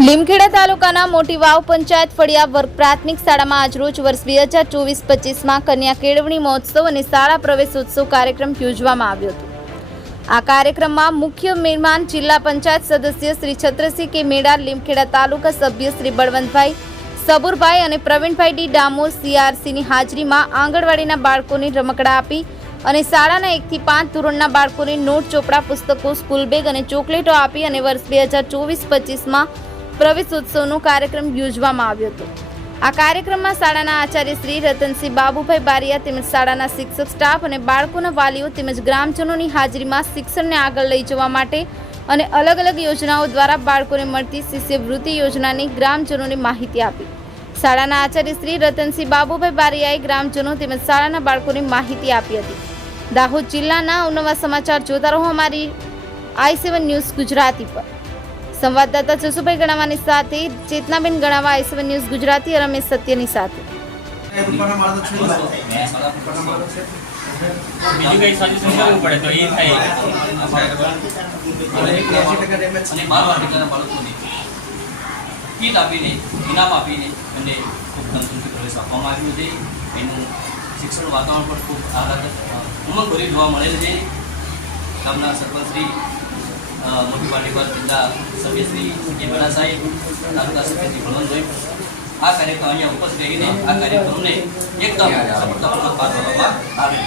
લીમખેડા તાલુકાના મોટી વાવ પંચાયત ફળિયા વર્ગ પ્રાથમિક શાળામાં આજરોજ વર્ષ બે હજાર ચોવીસ પચીસમાં કન્યા કેળવણી મહોત્સવ અને શાળા પ્રવેશ ઉત્સવ કાર્યક્રમ યોજવામાં આવ્યો હતો. આ કાર્યક્રમમાં મુખ્ય મહેમાન જિલ્લા પંચાયત સદસ્ય શ્રી છત્રસિંહ કે મેડા, લીમખેડા તાલુકા સભ્ય શ્રી બળવંતભાઈ, સબુરભાઈ અને પ્રવીણભાઈ ડી ડામોર, સીઆરસીની હાજરીમાં આંગણવાડીના બાળકોને રમકડા આપી અને શાળાના એકથી પાંચ ધોરણના બાળકોને નોટ ચોપડા, પુસ્તકો, સ્કૂલ બેગ અને ચોકલેટો આપી અને વર્ષ બે હજાર ચોવીસ પચીસમાં પ્રવેશોત્સવનો કાર્યક્રમ યોજવામાં આવ્યો હતો. આ કાર્યક્રમમાં શાળાના આચાર્ય શ્રી રતનસિંહ બાબુભાઈ બારિયા તેમજ શાળાના શિક્ષક સ્ટાફ અને બાળકોના વાલીઓ તેમજ ગ્રામજનોની હાજરીમાં શિક્ષણને આગળ લઈ જવા માટે અને અલગ અલગ યોજનાઓ દ્વારા બાળકોને મળતી શિષ્યવૃત્તિ યોજનાની ગ્રામજનોને માહિતી આપી. શાળાના આચાર્ય શ્રી રતનસિંહ બાબુભાઈ બારિયાએ ગ્રામજનો તેમજ શાળાના બાળકોને માહિતી આપી હતી. દાહોદ જિલ્લાના અવનવા સમાચાર જોતા રહો અમારી આઈ સેવન ન્યૂઝ ગુજરાતી પર. સંવાદદાતા જસુભાઈ ગણાવાની સાથે ચેતનાબેન ગણાવા આઈસવન ન્યૂઝ ગુજરાતી અને રમેશ સત્યની સાથે ઉપરના માળ તો છે જ. ઉપરના માળ તો છે જ. બીજું કઈ સોલ્યુશન કરવું પડે તો એ થાય અને 80% damage છે. અને બાર વાટિકાના બાળકોને કીટ આપીને ઇનામ આપીને એમને ખૂબ ધમધમથી પ્રવેશ આપવામાં આવ્યું છે એનું શિક્ષણ વાતાવરણ પર ખૂબ આહલાદક અ, જોવા મળેલ છે ગામના સરપંચશ્રી મોટી વાટીકર જિલ્લા સભ્યશ્રી કે બના સાહેબ તાલુકા સભ્યશ્રી બળવંતભાઈ આ કાર્યક્રમ અહીંયા ઉપસ્થિત રહીને, આ કાર્યક્રમને એકદમ સફળતાપૂર્વક પાર પાડવામાં આવે